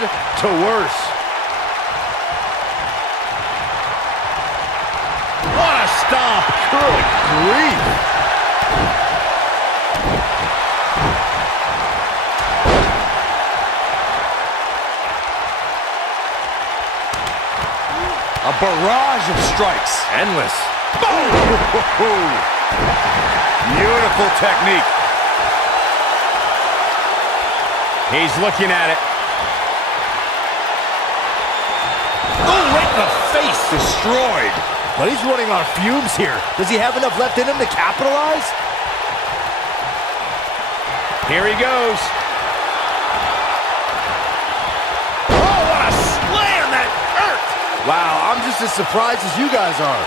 bad to worse. What a stomp! Good grief! A barrage of strikes. Endless. Boom! Beautiful technique. He's looking at it. Oh, right in the face. Destroyed. But he's running on fumes here. Does he have enough left in him to capitalize? Here he goes. Oh, what a slam! That hurt! Wow, I'm just as surprised as you guys are.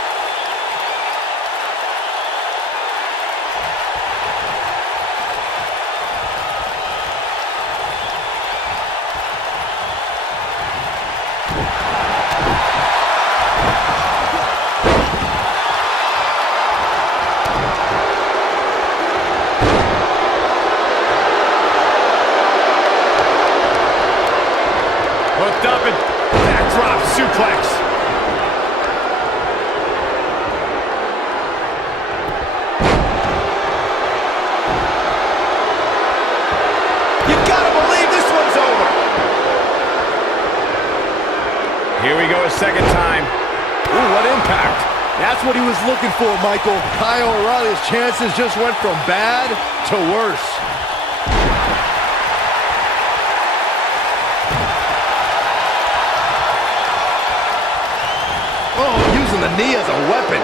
Hooked up and backdrop suplex. You gotta believe this one's over. Here we go a second time. Ooh, what impact. That's what he was looking for, Michael. Kyle O'Reilly's chances just went from bad to worse. Oh, using the knee as a weapon.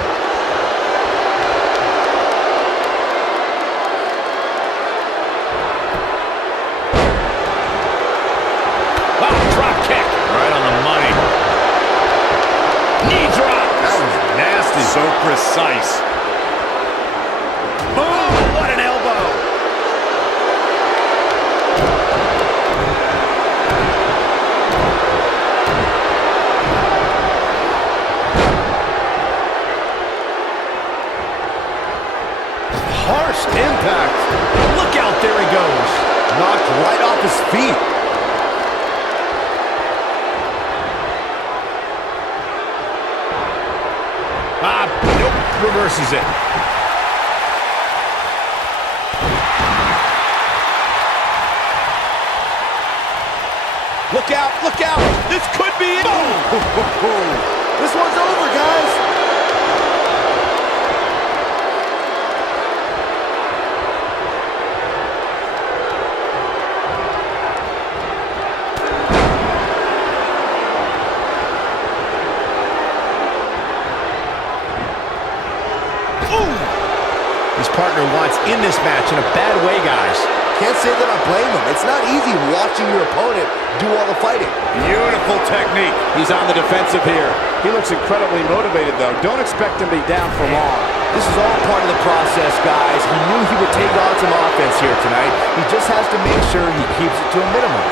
Oh, drop kick. Right on the money. Knee drop. That was nasty. So precise. Boom, what an elbow. Harsh impact. Look out, there he goes. Knocked right off his feet. Ah, nope, reverses it. Look out, look out. This could be it. This one's over, guys. His partner wants in this match in a bad way, guys. Can't say that I blame him. It's not easy watching your opponent do all the fighting. Beautiful technique. He's on the defensive here. He looks incredibly motivated, though. Don't expect him to be down for long. This is all part of the process, guys. He knew he would take on some offense here tonight. He just has to make sure he keeps it to a minimum.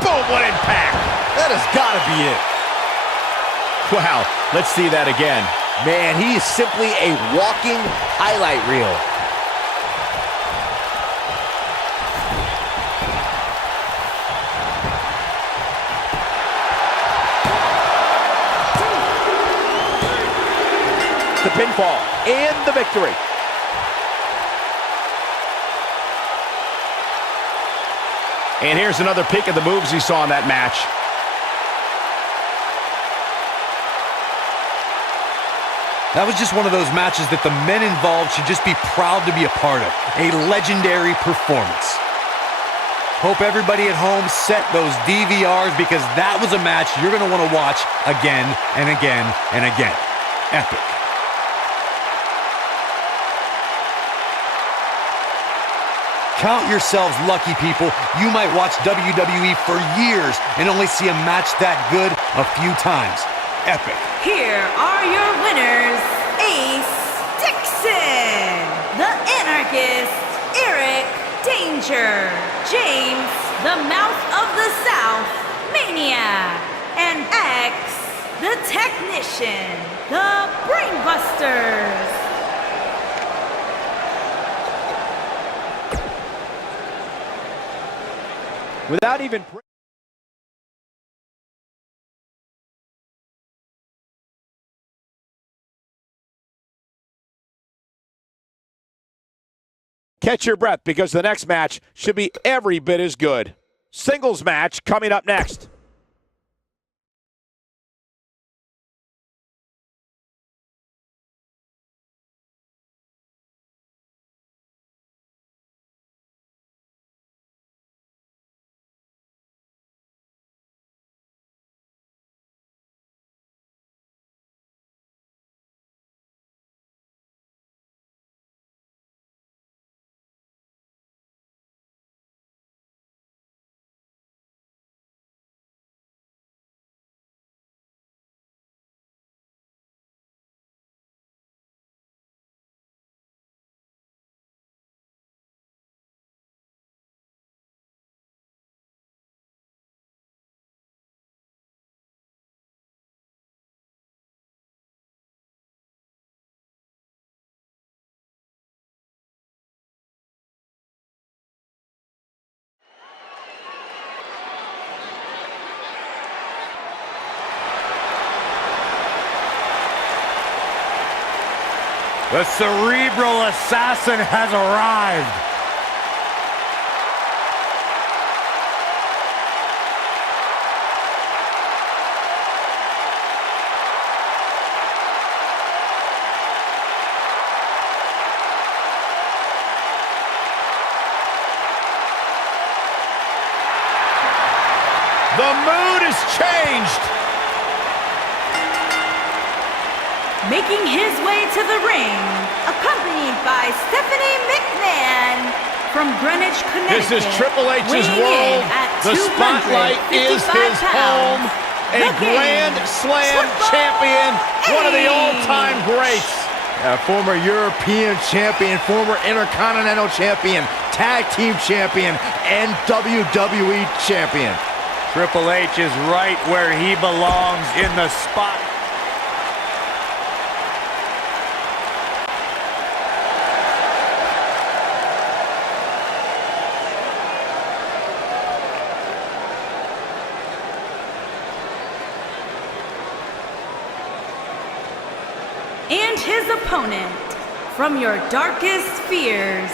Boom, what impact. That has got to be it. Wow, let's see that again. Man, he is simply a walking highlight reel. The pinfall and the victory. And here's another peek at the moves he saw in that match. That was just one of those matches that the men involved should just be proud to be a part of. A legendary performance. Hope everybody at home set those DVRs because that was a match you're going to want to watch again and again and again. Epic. Count yourselves lucky, people. You might watch WWE for years and only see a match that good a few times. Epic. Here are your winners, Ace Dixon, the Anarchist, Eric Danger, James, the Mouth of the South, Mania, and the Technician, the Brainbusters. Without even... Catch your breath, because the next match should be every bit as good. Singles match coming up next. The cerebral assassin has arrived. The mood has changed. Making his way to the ring, accompanied by Stephanie McMahon from Greenwich, Connecticut. This is Triple H's weighing world. in at The spotlight is 255 his home. pounds, A the Grand King, Slam Triple champion, one of the H. all-time greats. Former European champion, former Intercontinental champion, Tag Team champion, and WWE champion. Triple H is right where he belongs, in the spot. And his opponent, from your darkest fears,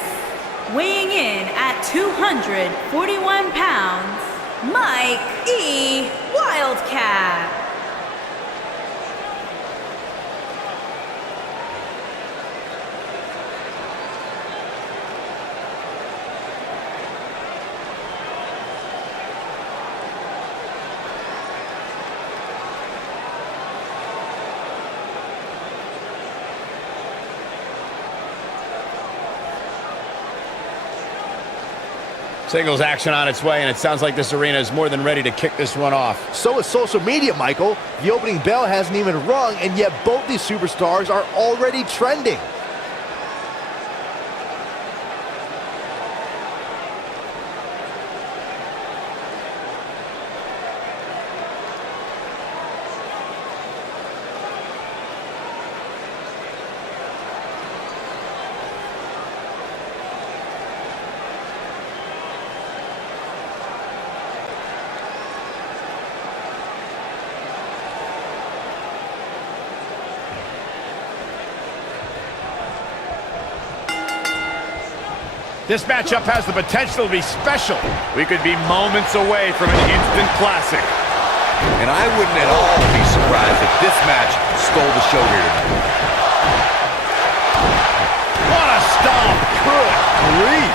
weighing in at 241 pounds, Mike E. Wildcat. Singles action on its way, and it sounds like this arena is more than ready to kick this one off. So is social media, Michael. The opening bell hasn't even rung, and yet both these superstars are already trending. This matchup has the potential to be special. We could be moments away from an instant classic. And I wouldn't at all be surprised if this match stole the show here tonight. What a stomp! Good grief.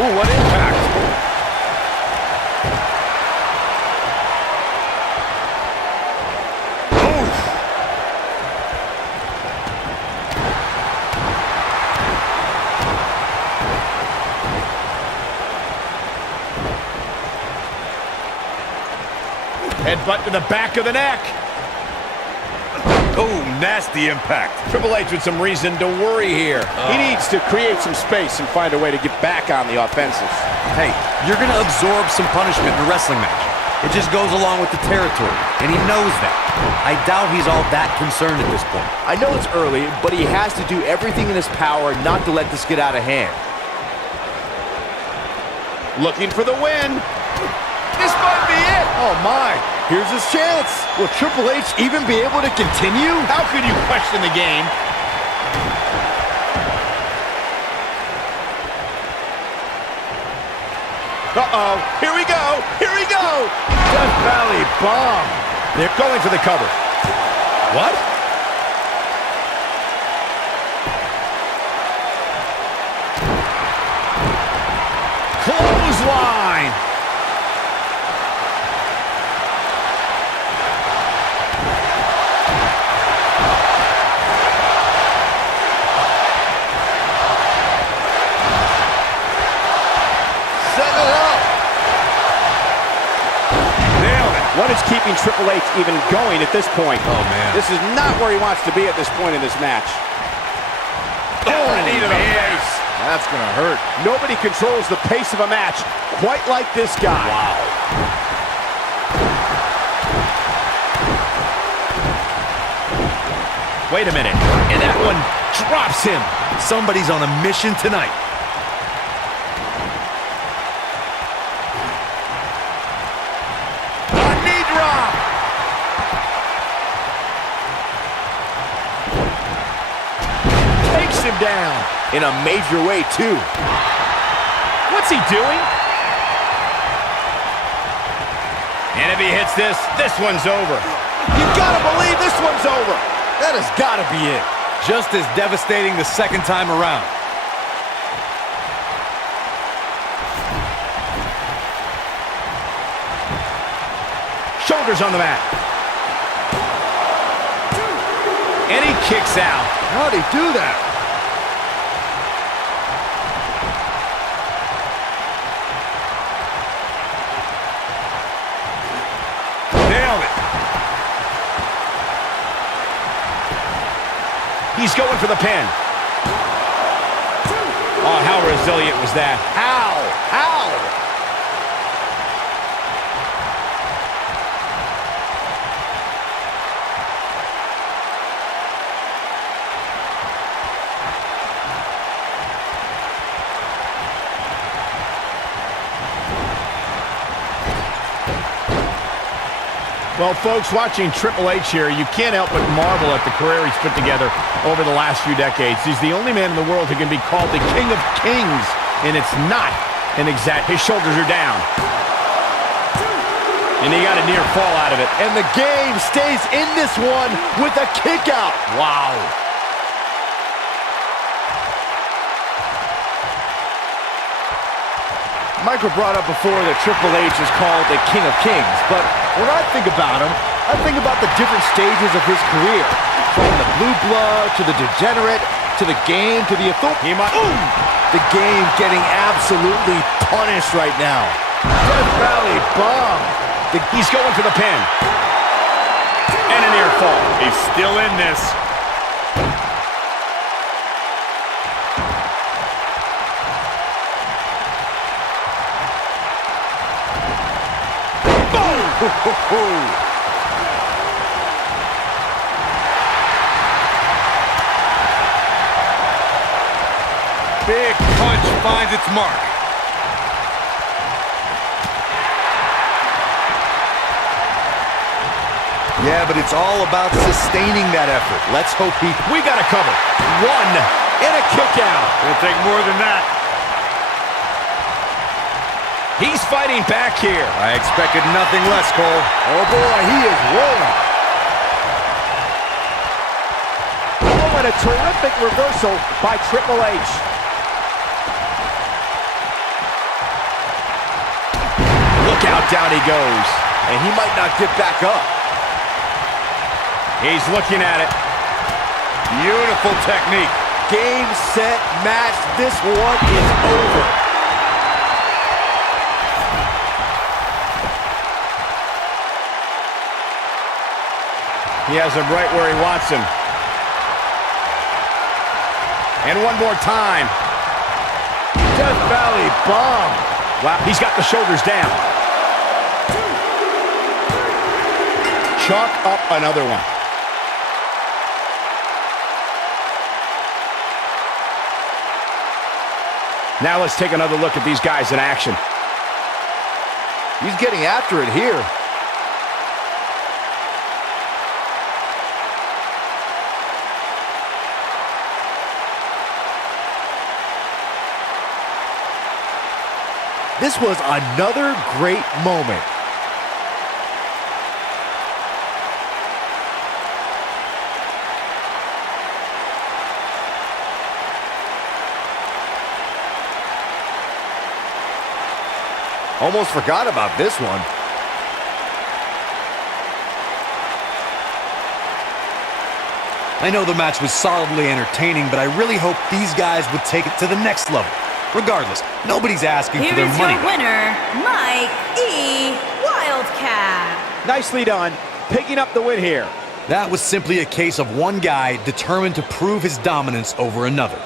Ooh, what impact! Headbutt to the back of the neck. Oh, nasty impact. Triple H with some reason to worry here. He needs to create some space and find a way to get back on the offensive. Hey, you're going to absorb some punishment in a wrestling match. It just goes along with the territory, and he knows that. I doubt he's all that concerned at this point. I know it's early, but he has to do everything in his power not to let this get out of hand. Looking for the win. This might be it. Oh my, here's his chance. Will Triple H even be able to continue? How could you question the game? Uh-oh, here we go, here we go! Death Valley bomb. They're going for the cover. What? Clothesline! What is keeping Triple H even going at this point? Oh, man. This is not where he wants to be at this point in this match. Oh, knee to the face. That's going to hurt. Nobody controls the pace of a match quite like this guy. Wow. Wait a minute. And that one drops him. Somebody's on a mission tonight. Him down in a major way, too. What's he doing? And if he hits this, this one's over. You gotta believe this one's over. That has gotta be it. Just as devastating the second time around. Shoulders on the mat. And he kicks out. How'd he do that? He's going for the pin. Oh, how resilient was that? How? How? Well, folks, watching Triple H here, you can't help but marvel at the career he's put together over the last few decades. He's the only man in the world who can be called the King of Kings, and it's not an exact. His shoulders are down. And he got a near fall out of it. And the game stays in this one with a kick out. Wow. Michael brought up before that Triple H is called the King of Kings, but when I think about him, I think about the different stages of his career. From the blue blood, to the degenerate, to the game, to the authority. The game getting absolutely punished right now. Death Valley bomb. He's going for the pin. And a near fall. He's still in this. Big punch finds its mark. Yeah, but it's all about sustaining that effort. Let's hope he... We got a cover. One and a kick out. It'll take more than that. He's fighting back here. I expected nothing less, Cole. Oh boy, he is rolling. Oh, and a terrific reversal by Triple H. Look out, down he goes. And he might not get back up. He's looking at it. Beautiful technique. Game, set, match. This one is over. He has him right where he wants him. And one more time. Death Valley bomb. Wow, he's got the shoulders down. Chalk up another one. Now let's take another look at these guys in action. He's getting after it here. This was another great moment. Almost forgot about this one. I know the match was solidly entertaining, but I really hope these guys would take it to the next level. Regardless, nobody's asking for their money. Here's your winner, Mike E. Wildcat. Nicely done, picking up the win here. That was simply a case of one guy determined to prove his dominance over another.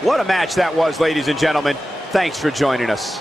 What a match that was, ladies and gentlemen. Thanks for joining us.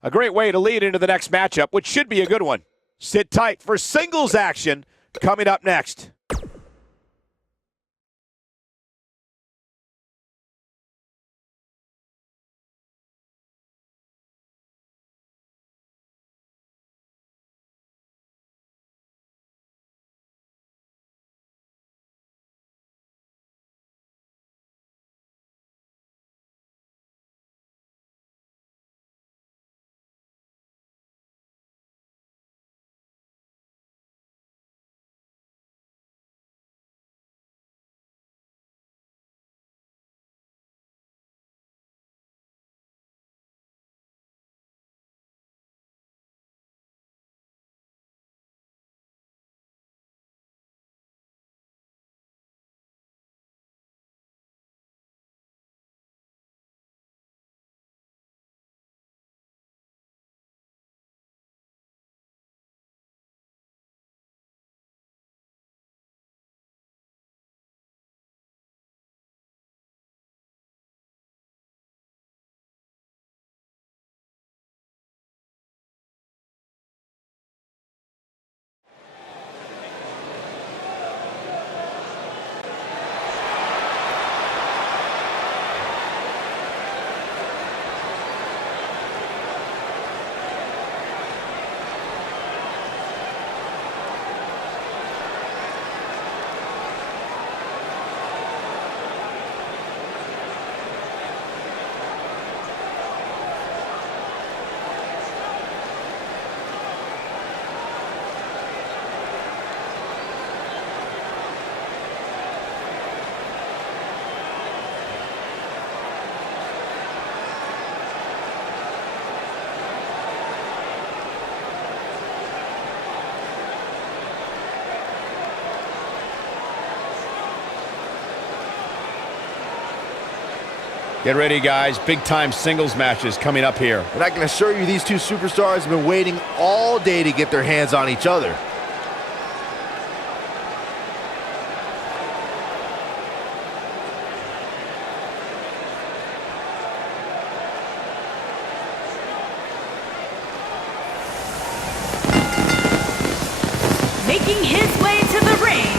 A great way to lead into the next matchup, which should be a good one. Sit tight for singles action coming up next. Get ready, guys. Big-time singles matches coming up here. And I can assure you these two superstars have been waiting all day to get their hands on each other. Making his way to the ring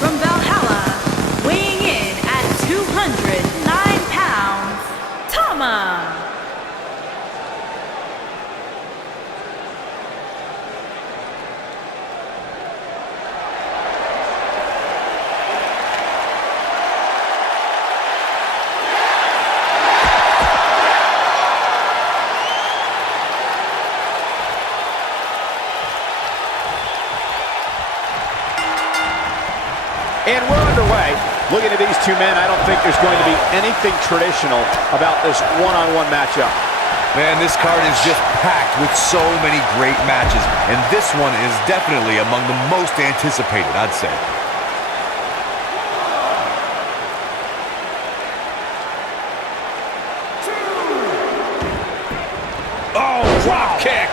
from Valhalla, weighing in at 209 pounds, Tama. And we're underway. Looking at these two men, I don't think there's going to be anything traditional about this one-on-one matchup. Man, this card is just packed with so many great matches, and this one is definitely among the most anticipated, I'd say. Oh, drop kick.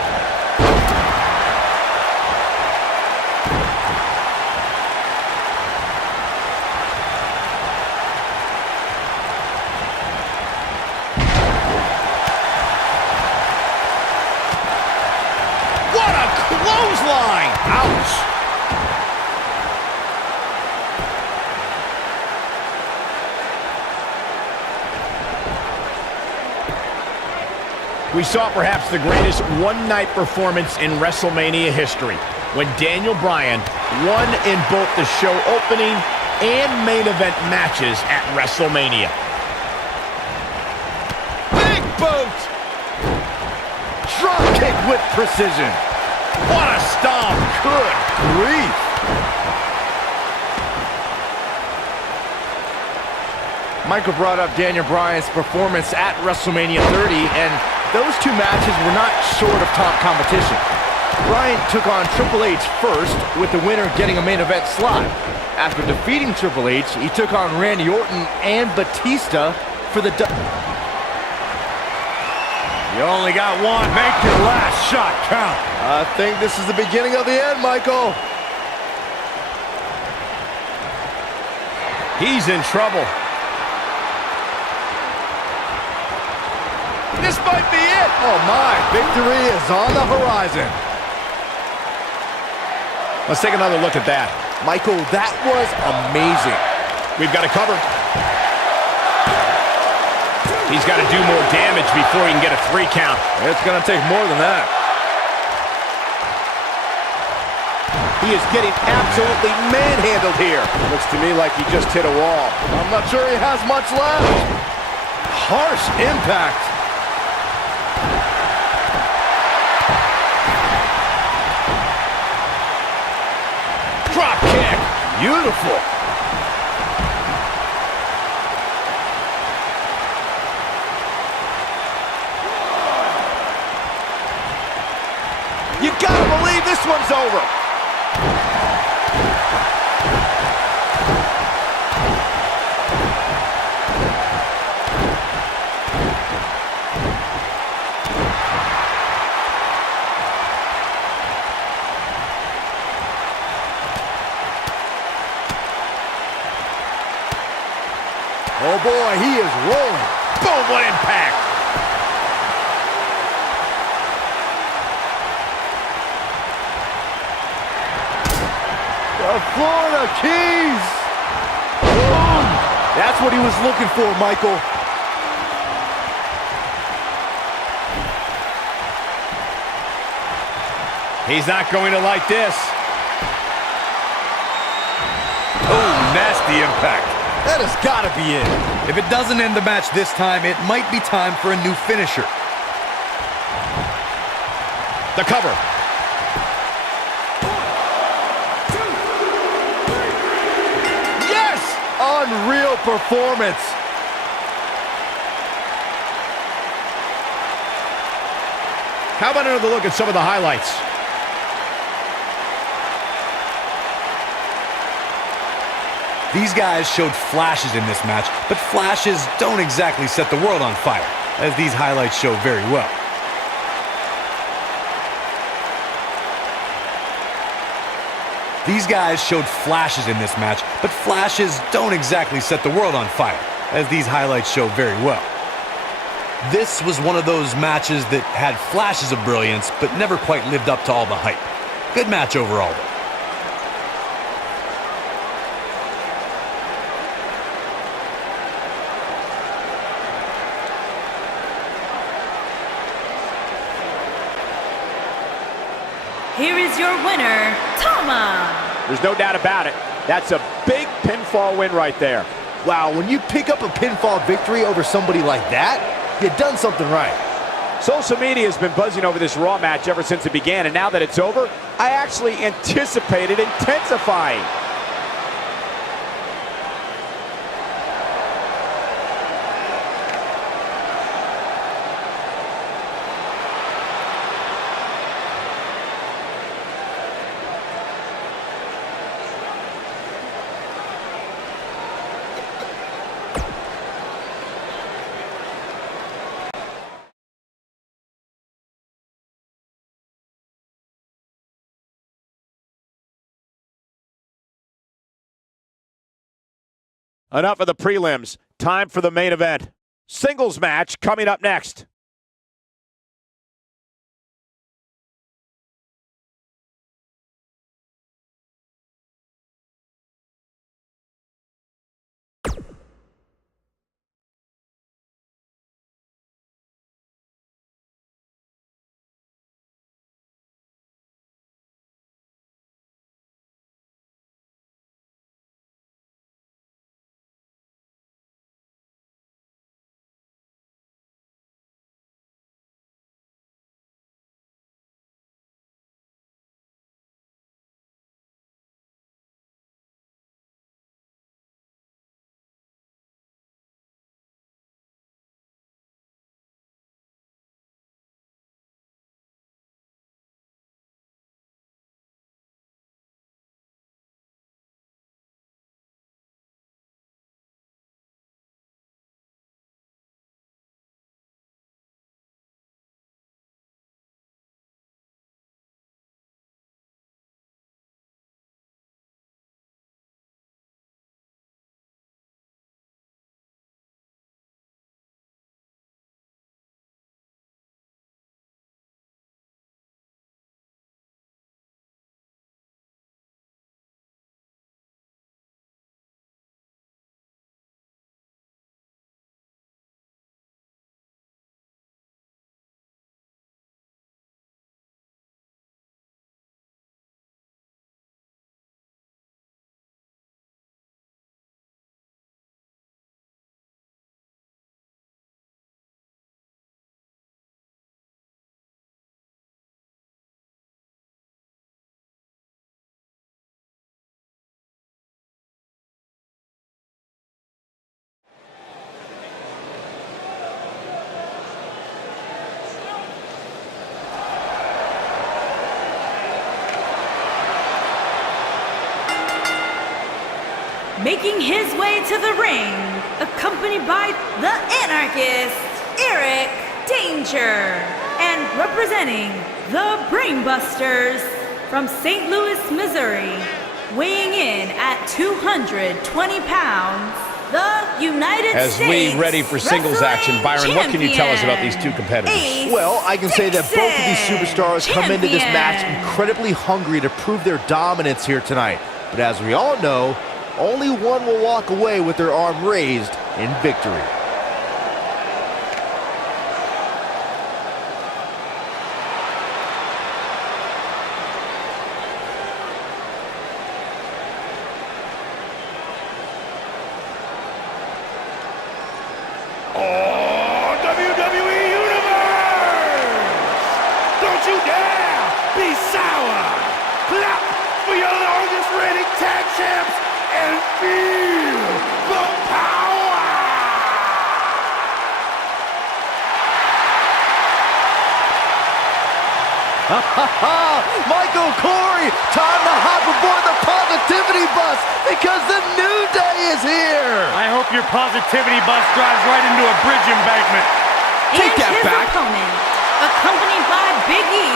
What a clothesline! Ouch! We saw perhaps the greatest one-night performance in WrestleMania history when Daniel Bryan won in both the show opening and main event matches at WrestleMania. Big boot! Drop kick with precision. What a stomp! Good grief. Michael brought up Daniel Bryan's performance at WrestleMania 30, and those two matches were not short of top competition. Bryan took on Triple H first, with the winner getting a main event slot. After defeating Triple H, he took on Randy Orton and Batista for the... You only got one. Make your last shot count. I think this is the beginning of the end, Michael. He's in trouble. This might be it. Oh my, victory is on the horizon. Let's take another look at that. Michael, that was amazing. We've got to cover. He's got to do more damage before he can get a 3 count. It's going to take more than that. He is getting absolutely manhandled here. Looks to me like he just hit a wall. I'm not sure he has much left. Harsh impact. Drop kick. Beautiful. You gotta believe this one's over. Oh boy, he is rolling. Boom, what impact. The Florida Keys. Boom. That's what he was looking for, Michael. He's not going to like this. Oh, nasty impact. That has got to be it. If it doesn't end the match this time, it might be time for a new finisher. The cover. Yes! Unreal performance. How about another look at some of the highlights? These guys showed flashes in this match, but flashes don't exactly set the world on fire, as these highlights show very well. These guys showed flashes in this match, but flashes don't exactly set the world on fire, as these highlights show very well. This was one of those matches that had flashes of brilliance, but never quite lived up to all the hype. Good match overall, though. Here is your winner, Tama. There's no doubt about it. That's a big pinfall win right there. Wow, when you pick up a pinfall victory over somebody like that, you've done something right. Social media has been buzzing over this Raw match ever since it began, and now that it's over, I actually anticipate it intensifying. Enough of the prelims. Time for the main event. Singles match coming up next. Making his way to the ring, accompanied by the Anarchist, Eric Danger, and representing the Brainbusters from St. Louis, Missouri, weighing in at 220 pounds, the United As States we ready for singles action, Byron, what can you tell us about these two competitors? Well, I can say that both of these superstars come into this match incredibly hungry to prove their dominance here tonight. But as we all know, only one will walk away with their arm raised in victory. Michael Corey, time to hop aboard the positivity bus because the new day is here. I hope your positivity bus drives right into a bridge embankment. Take that his back. Opponent, accompanied by Big E,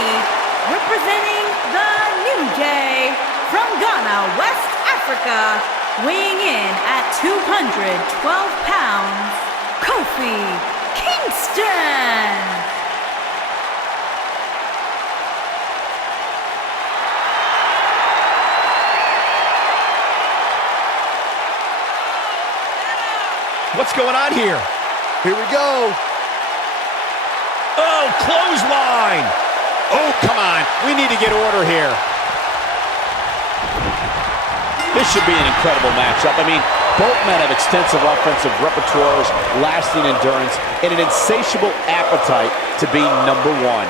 representing the New Day from Ghana, West Africa, weighing in at 212 pounds, Kofi Kingston. What's going on here? Here we go. Oh, clothesline! Oh, come on. We need to get order here. This should be an incredible matchup. I mean, both men have extensive offensive repertoires, lasting endurance, and an insatiable appetite to be number one.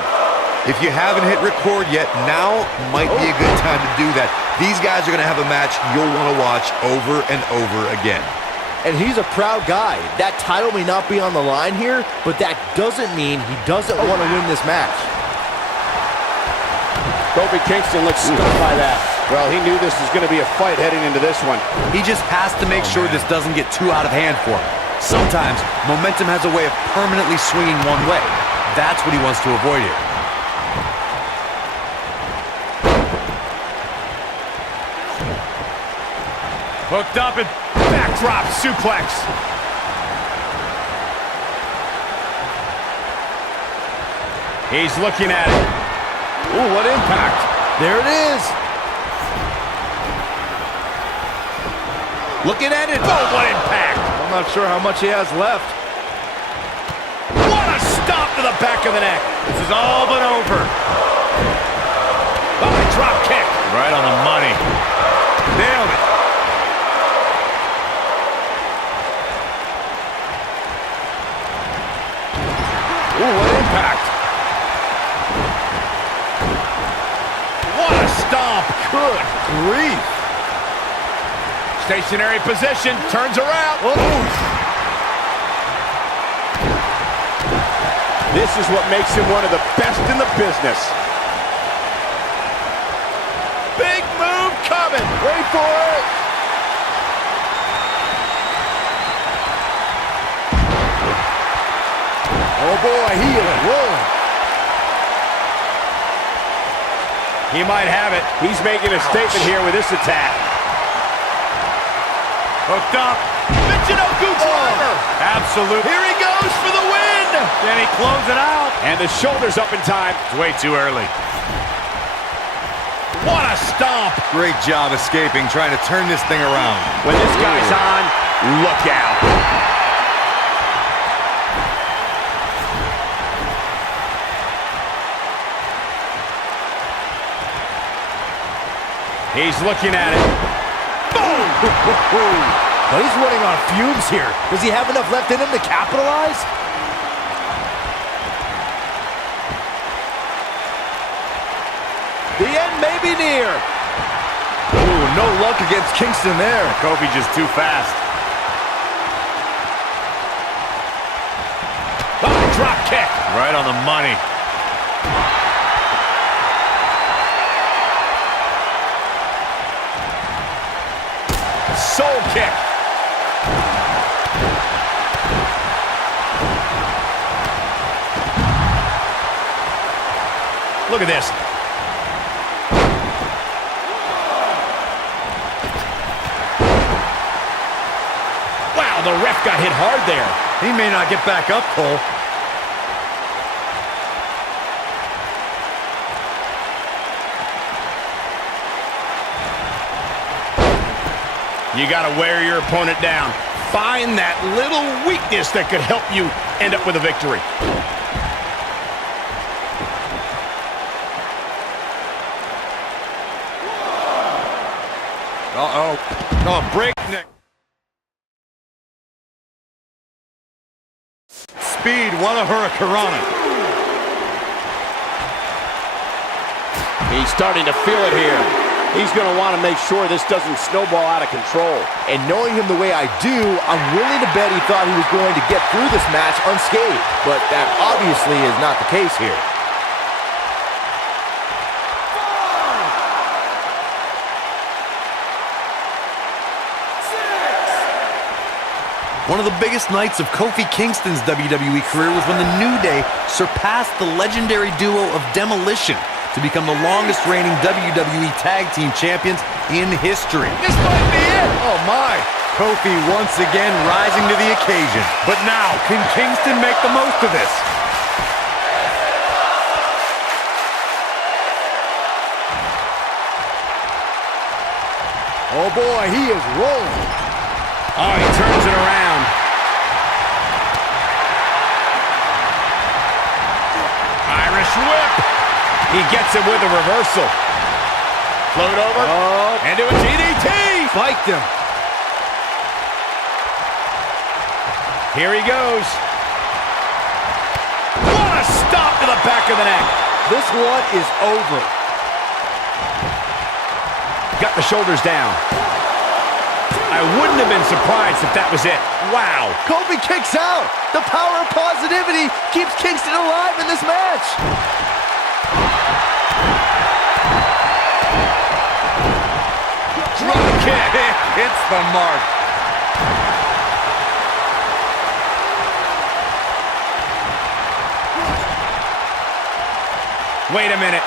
If you haven't hit record yet, now might be a good time to do that. These guys are going to have a match you'll want to watch over and over again. And he's a proud guy. That title may not be on the line here, but that doesn't mean he doesn't want to win this match. Kofi Kingston looks stunned by that. Well, he knew this was going to be a fight heading into this one. He just has to make sure this doesn't get too out of hand for him. Sometimes, momentum has a way of permanently swinging one way. That's what he wants to avoid here. Hooked up and backdrop suplex. He's looking at it. Ooh, what impact. There it is. Looking at it. Oh, what impact. I'm not sure how much he has left. What a stomp to the back of the neck. This is all but over. Oh, a drop kick. Right on the money. Nailed it. Ooh, what impact. What a stomp. Good grief. Stationary position. Turns around. Oh. This is what makes him one of the best in the business. Big move coming. Wait for it. Oh boy, he is rolling. He might have it. He's making a statement here with this attack. Hooked up. Michinoku driver. Absolute. Here he goes for the win. Then he close it out. And the shoulder's up in time. It's way too early. What a stomp. Great job escaping, trying to turn this thing around. When this guy's on, look out. He's looking at it. Boom! But he's running on fumes here. Does he have enough left in him to capitalize? The end may be near. Ooh, no luck against Kingston there. Kofi just too fast. Oh, drop kick. Right on the money. Soul kick. Look at this. Wow, the ref got hit hard there. He may not get back up, Cole. You got to wear your opponent down. Find that little weakness that could help you end up with a victory. Uh-oh. Oh, breakneck. Speed, what a hurricanrana. He's starting to feel it here. He's going to want to make sure this doesn't snowball out of control. And knowing him the way I do, I'm willing to bet he thought he was going to get through this match unscathed. But that obviously is not the case here. One of the biggest nights of Kofi Kingston's WWE career was when the New Day surpassed the legendary duo of Demolition to become the longest reigning WWE Tag Team Champions in history. This might be it. Oh my! Kofi once again rising to the occasion. But now, can Kingston make the most of this? Oh boy, he is rolling. Oh, he turns it around. Irish whip. He gets it with a reversal. Float over. Into a DDT. Spiked him. Here he goes. What a stop to the back of the neck. This one is over. Got the shoulders down. I wouldn't have been surprised if that was it. Wow. Kofi kicks out. The power of positivity keeps Kingston alive in this match. Drop kick. Hits the mark. Wait a minute.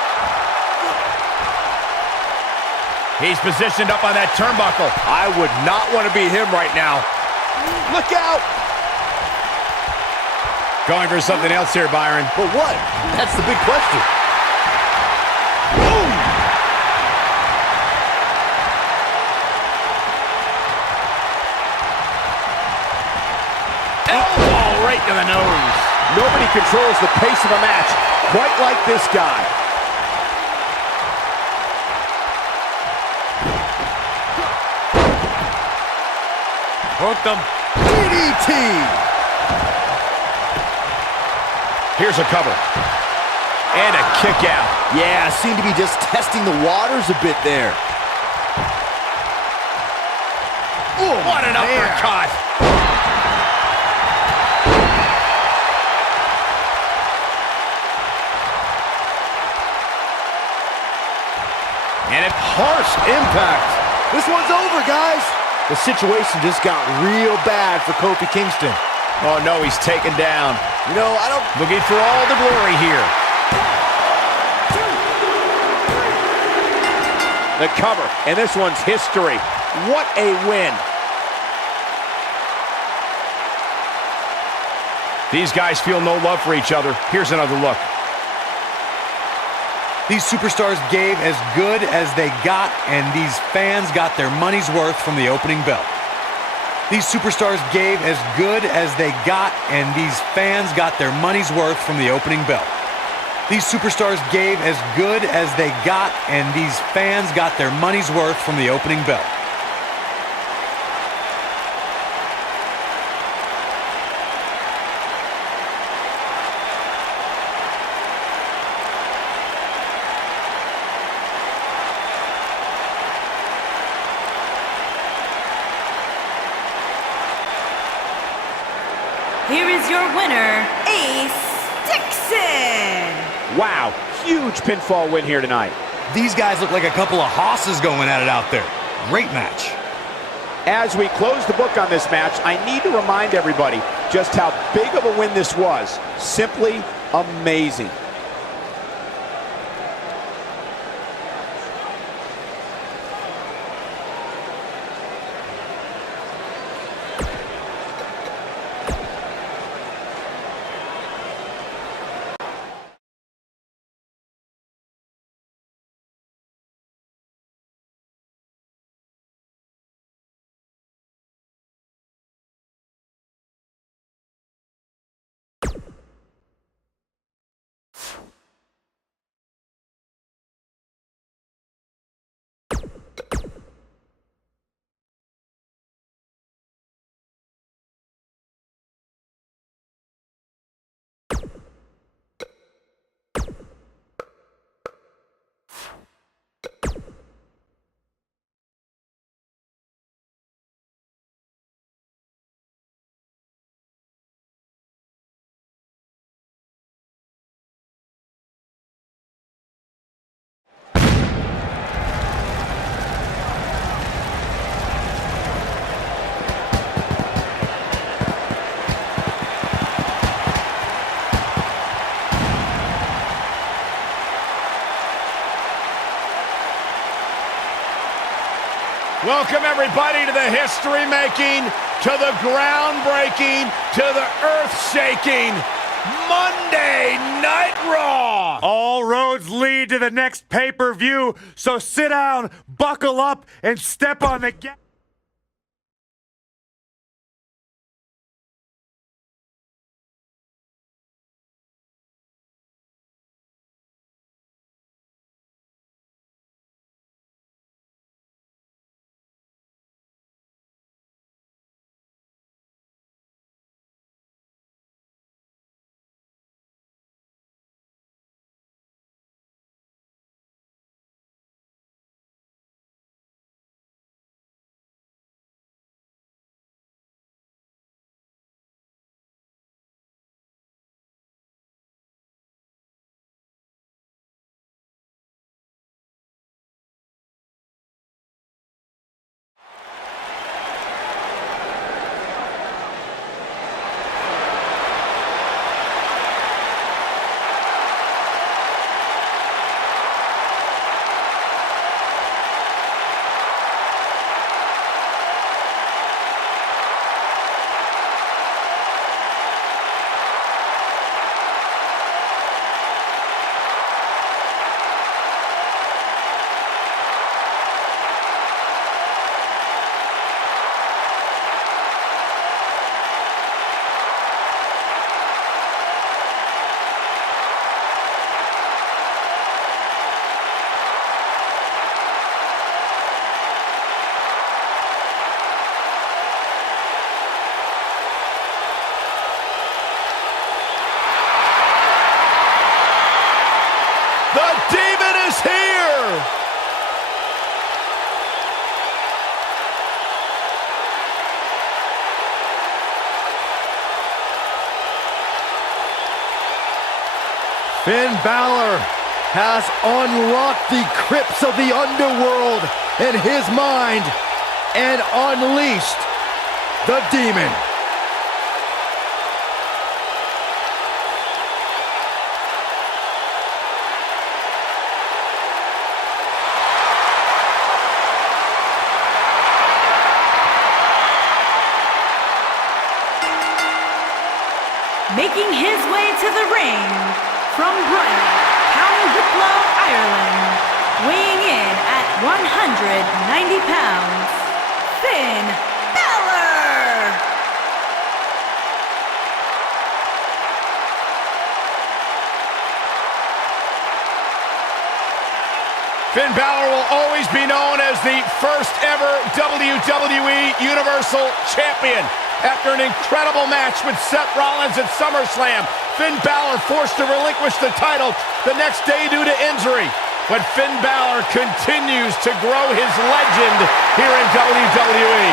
He's positioned up on that turnbuckle. I would not want to be him right now. Look out! Going for something else here, Byron. But what? That's the big question. Boom! Elbow right to the nose. Nobody controls the pace of a match quite like this guy. Hooked him. DDT! Here's a cover. And a kick out. Yeah, seemed to be just testing the waters a bit there. Ooh, what an uppercut. And it Harsh impact. This one's over, guys. The situation just got real bad for Kofi Kingston. Oh, no, he's taken down. You know, I don't... Looking for all the glory here. The cover, and this one's history. What a win. These guys feel no love for each other. Here's another look. These superstars gave as good as they got, and these fans got their money's worth from the opening bell. These superstars gave as good as they got, and these fans got their money's worth from the opening bell. These superstars gave as good as they got, and these fans got their money's worth from the opening bell. Here is your winner, Ace Dixon. Wow, huge pinfall win here tonight. These guys look like a couple of hosses going at it out there. Great match. As we close the book on this match, I need to remind everybody just how big of a win this was. Simply amazing. Welcome, everybody, to the history-making, to the groundbreaking, to the earth-shaking Monday Night Raw! All roads lead to the next pay-per-view, so sit down, buckle up, and step on the gas. Finn Balor has unlocked the crypts of the underworld in his mind and unleashed the demon. Making his way to the ring from Brighton, County Wicklow, Ireland, weighing in at 190 pounds, Finn Balor! Finn Balor will always be known as the first ever WWE Universal Champion. After an incredible match with Seth Rollins at SummerSlam, Finn Balor forced to relinquish the title the next day due to injury. But Finn Balor continues to grow his legend here in WWE.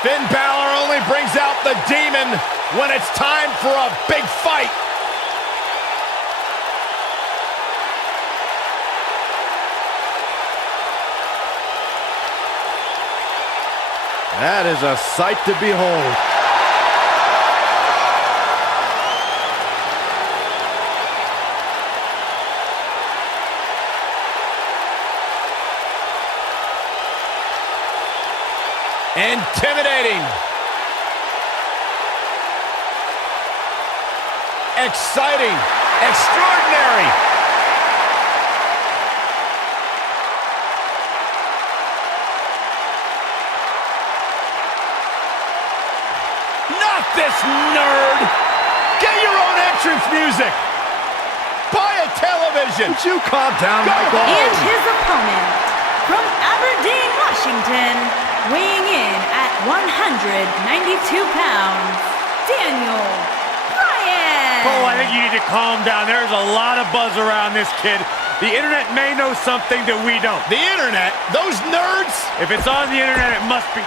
Finn Balor only brings out the demon when it's time for a big fight. That is a sight to behold. Intimidating. Exciting. Extraordinary. Not this nerd. Get your own entrance music. Buy a television. Would you calm down, Michael? And his opponent from Aberdeen, Washington, weighing in at 192 pounds, Daniel Bryan. Oh, I think you need to calm down. There's a lot of buzz around this kid. The internet may know something that we don't. The internet? Those nerds? If it's on the internet, it must be.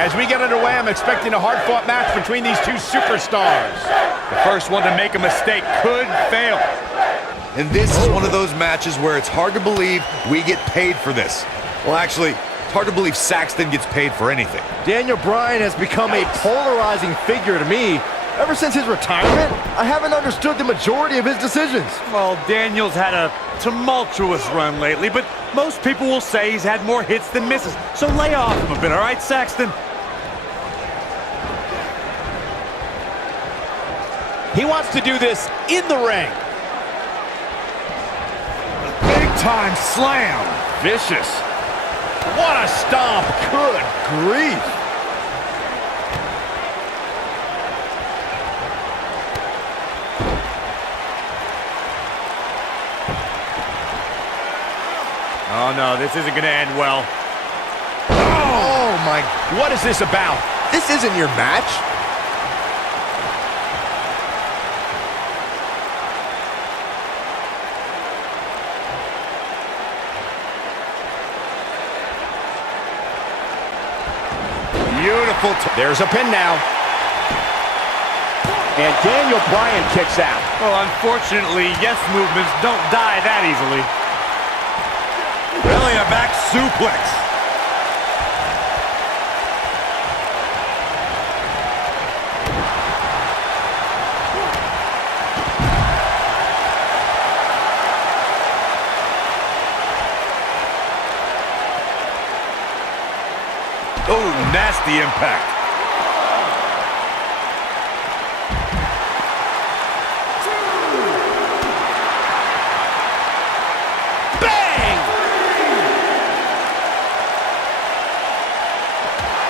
As we get underway, I'm expecting a hard-fought match between these two superstars. The first one to make a mistake could fail. And this is one of those matches where it's hard to believe we get paid for this. Well, actually, it's hard to believe Saxton gets paid for anything. Daniel Bryan has become a polarizing figure to me. Ever since his retirement, I haven't understood the majority of his decisions. Well, Daniel's had a tumultuous run lately, but most people will say he's had more hits than misses. So lay off him a bit, all right, Saxton? He wants to do this in the ring. Big time slam. Vicious. What a stomp. Good grief. Oh, no, this isn't going to end well. Oh, my. What is this about? This isn't your match. Beautiful. There's a pin now. And Daniel Bryan kicks out. Well, unfortunately, yes movements don't die that easily. Belly to back suplex. Oh, nasty impact.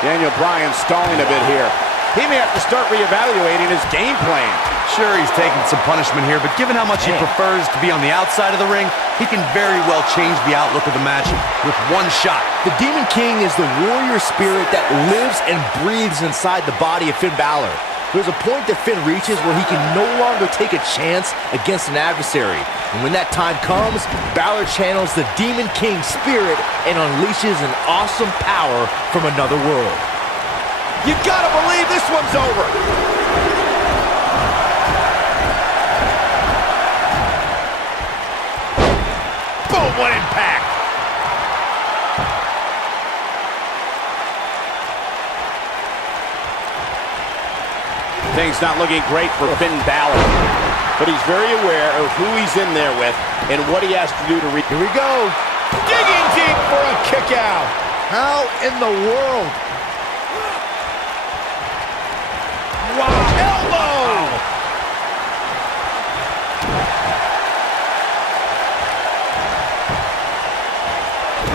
Daniel Bryan stalling a bit here. He may have to start reevaluating his game plan. Sure, he's taking some punishment here, but given how much he prefers to be on the outside of the ring, he can very well change the outlook of the match with one shot. The Demon King is the warrior spirit that lives and breathes inside the body of Finn Balor. There's a point that Finn reaches where he can no longer take a chance against an adversary. And when that time comes, Balor channels the Demon King spirit and unleashes an awesome power from another world. You gotta believe this one's over. Boom, what impact. Things not looking great for Finn Balor, but he's very aware of who he's in there with and what he has to do to reach. Here we go. Digging deep for a kick out. How in the world? Wow, elbow.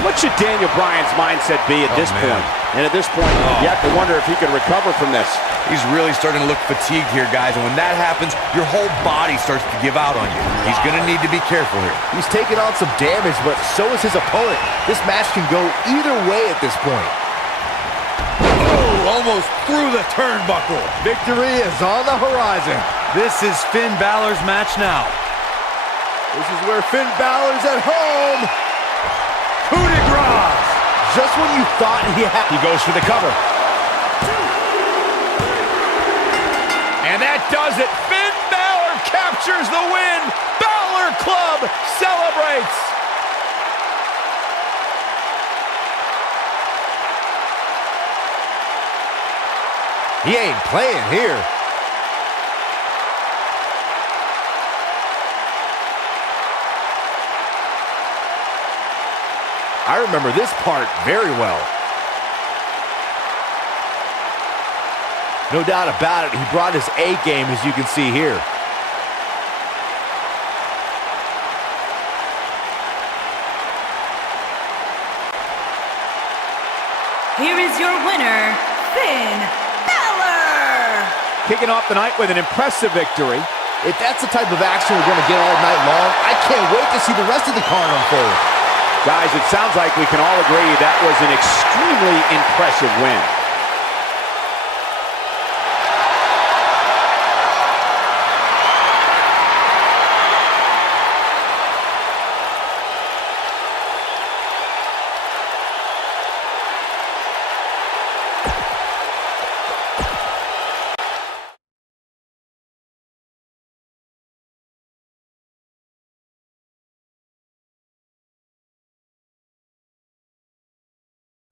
What should Daniel Bryan's mindset be at this point? And at this point, you have to wonder if he can recover from this. He's really starting to look fatigued here, guys, and when that happens, your whole body starts to give out on you. He's going to need to be careful here. He's taking on some damage, but so is his opponent. This match can go either way at this point. Oh, almost through the turnbuckle. Victory is on the horizon. This is Finn Balor's match now. This is where Finn Balor's at home. Coup de grace. Just when you thought he goes for the cover. And that does it. Finn Balor captures the win. Balor Club celebrates. He ain't playing here. I remember this part very well. No doubt about it, he brought his A game, as you can see here. Here is your winner, Finn Balor! Kicking off the night with an impressive victory. If that's the type of action we're going to get all night long, I can't wait to see the rest of the card unfold. Guys, it sounds like we can all agree that was an extremely impressive win.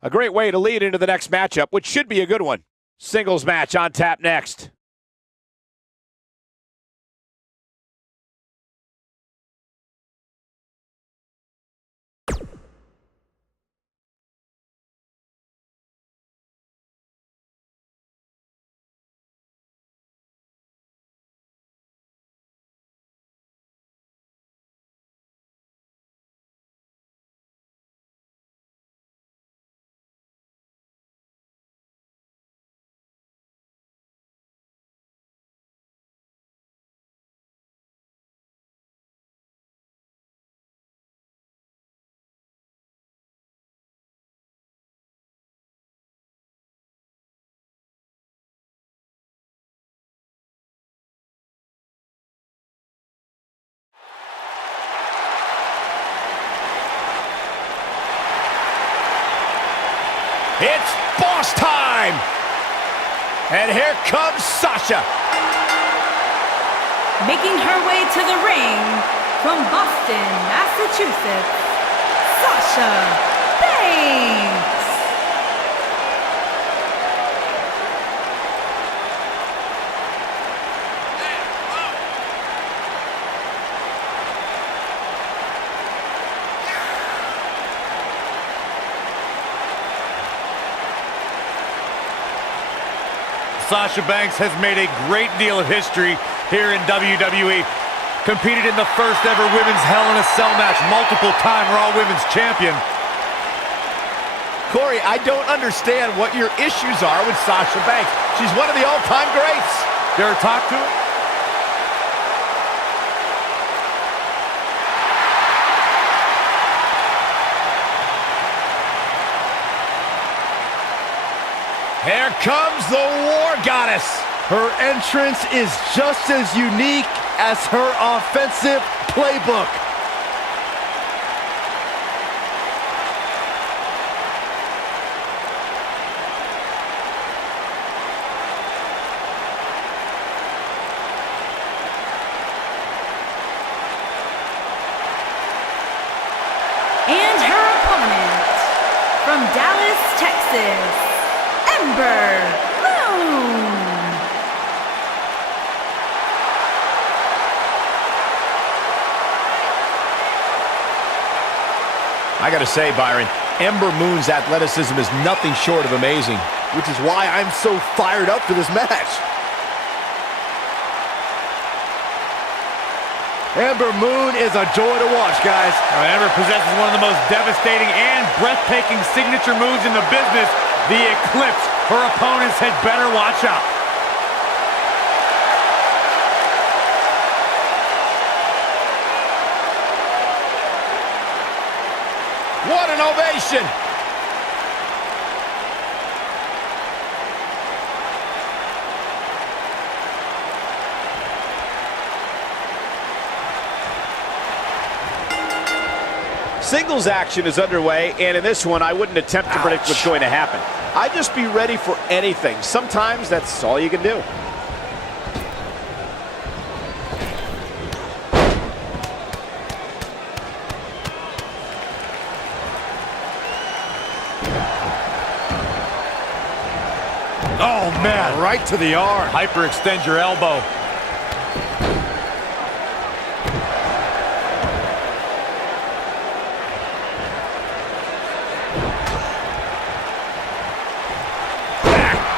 A great way to lead into the next matchup, which should be a good one. Singles match on tap next. It's boss time! And here comes Sasha. Making her way to the ring from Boston, Massachusetts, Sasha Banks! Sasha Banks has made a great deal of history here in WWE. Competed in the first ever women's Hell in a Cell match, multiple-time Raw Women's Champion. Corey, I don't understand what your issues are with Sasha Banks. She's one of the all-time greats. Dare I talk to her? Here comes the War Goddess. Her entrance is just as unique as her offensive playbook. And her opponent, from Dallas, Texas, Ember Moon. I gotta say, Byron, Ember Moon's athleticism is nothing short of amazing. Which is why I'm so fired up for this match. Ember Moon is a joy to watch, guys. Ember possesses one of the most devastating and breathtaking signature moves in the business, the Eclipse. Her opponents had better watch out. What an ovation! Singles action is underway, and in this one, I wouldn't attempt to predict what's going to happen. I'd just be ready for anything. Sometimes that's all you can do. Oh, man. Right to the arm. Hyperextend your elbow.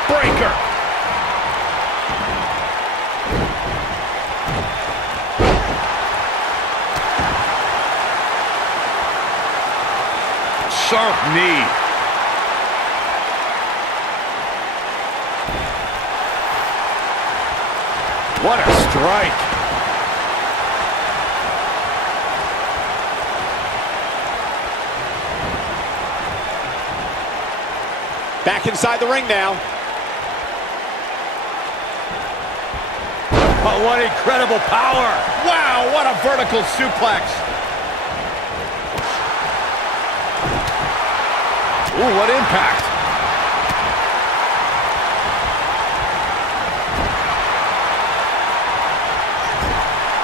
Breaker! Sharp knee. What a strike. Back inside the ring now. Oh, what incredible power. Wow, what a vertical suplex! Ooh, what impact.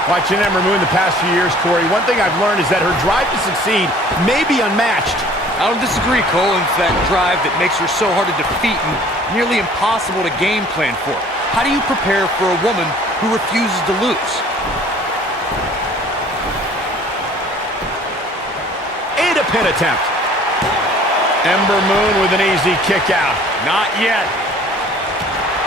Watching Ember Moon the past few years, Corey, one thing I've learned is that her drive to succeed may be unmatched. I don't disagree, Cole. It's that drive that makes her so hard to defeat and nearly impossible to game plan for. How do you prepare for a woman who refuses to lose? And a pin attempt. Ember Moon with an easy kick out. Not yet.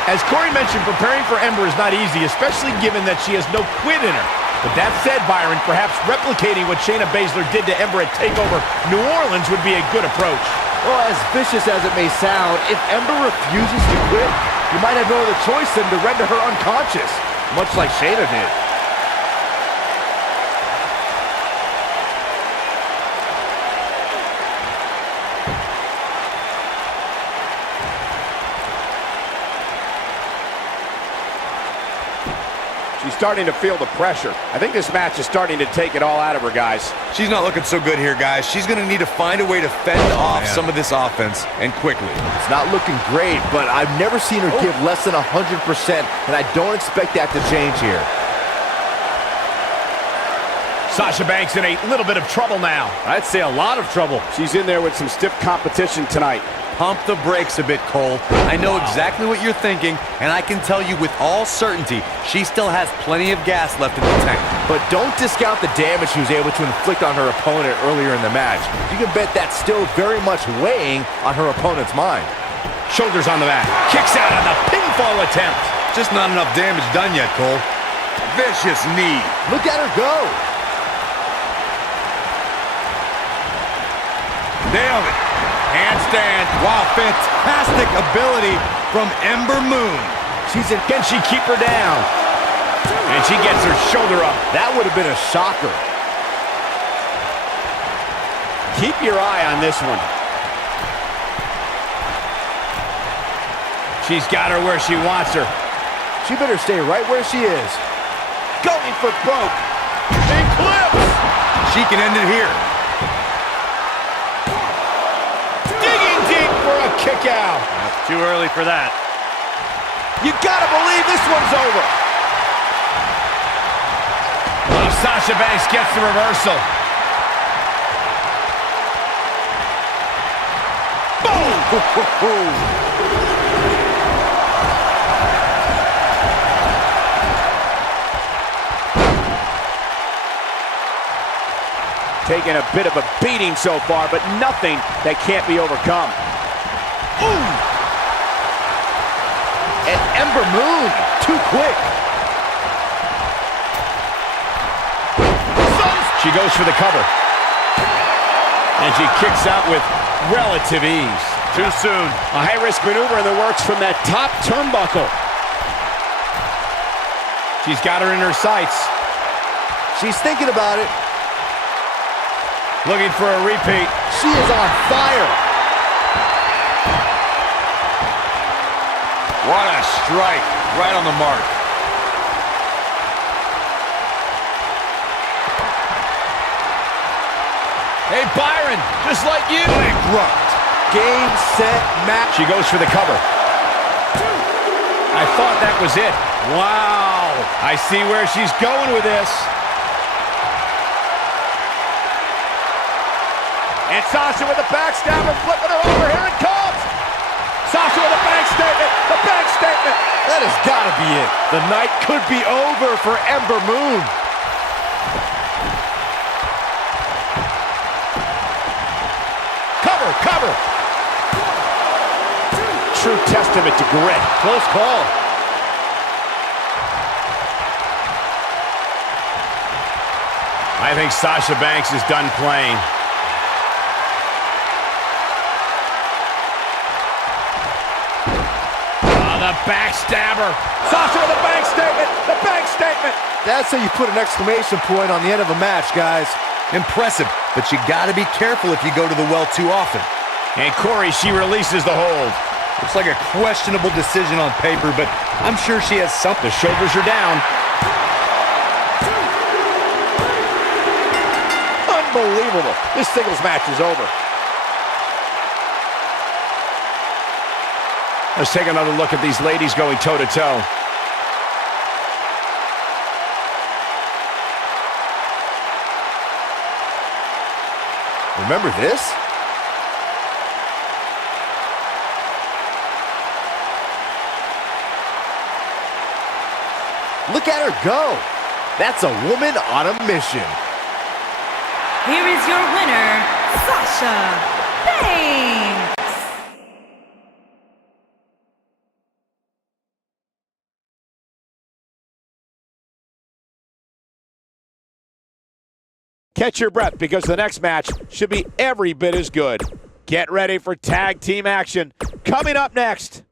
As Corey mentioned, preparing for Ember is not easy, especially given that she has no quit in her. But that said, Byron, perhaps replicating what Shayna Baszler did to Ember at TakeOver New Orleans would be a good approach. Well, as vicious as it may sound, if Ember refuses to quit, you might have no other choice than to render her unconscious, much like Shayna did. She's starting to feel the pressure. I think this match is starting to take it all out of her, guys. She's not looking so good here, guys. She's going to need to find a way to fend off some of this offense, and quickly. It's not looking great, but I've never seen her give less than 100%, and I don't expect that to change here. Sasha Banks in a little bit of trouble now. I'd say a lot of trouble. She's in there with some stiff competition tonight. Pump the brakes a bit, Cole. I know exactly what you're thinking, and I can tell you with all certainty, she still has plenty of gas left in the tank. But don't discount the damage she was able to inflict on her opponent earlier in the match. You can bet that's still very much weighing on her opponent's mind. Shoulders on the mat. Kicks out on the pinfall attempt. Just not enough damage done yet, Cole. Vicious knee. Look at her go. Nailed it. Handstand. Wow, fantastic ability from Ember Moon. Can she keep her down? And she gets her shoulder up. That would have been a shocker. Keep your eye on this one. She's got her where she wants her. She better stay right where she is. Going for broke. Eclipse. She can end it here. Digging deep for a kick out. Too early for that. You gotta believe this one's over. Oh, Sasha Banks gets the reversal. Boom! Taking a bit of a beating so far, but nothing that can't be overcome. Ooh! And Ember Moon, too quick. She goes for the cover. And she kicks out with relative ease. Too soon. A high-risk maneuver in the works from that top turnbuckle. She's got her in her sights. She's thinking about it. Looking for a repeat. She is on fire. What a strike. Right on the mark. Hey, Byron, just like you. Bankrupt. Game, set, match. She goes for the cover. I thought that was it. Wow. I see where she's going with this. And Sasha with a backstabber, flipping her over. Here it comes. Sasha with a bank statement. The bank statement. That has got to be it. The night could be over for Ember Moon. Cover, cover. True testament to grit. Close call. I think Sasha Banks is done playing. The backstabber. Sasha with a bank statement. The bank statement. That's how you put an exclamation point on the end of a match, guys. Impressive, but you gotta be careful if you go to the well too often. And Corey, she releases the hold. Looks like a questionable decision on paper, but I'm sure she has something. The shoulders are down. Unbelievable. This singles match is over. Let's take another look at these ladies going toe-to-toe. Remember this? Look at her go. That's a woman on a mission. Here is your winner, Sasha Banks. Catch your breath because the next match should be every bit as good. Get ready for tag team action coming up next.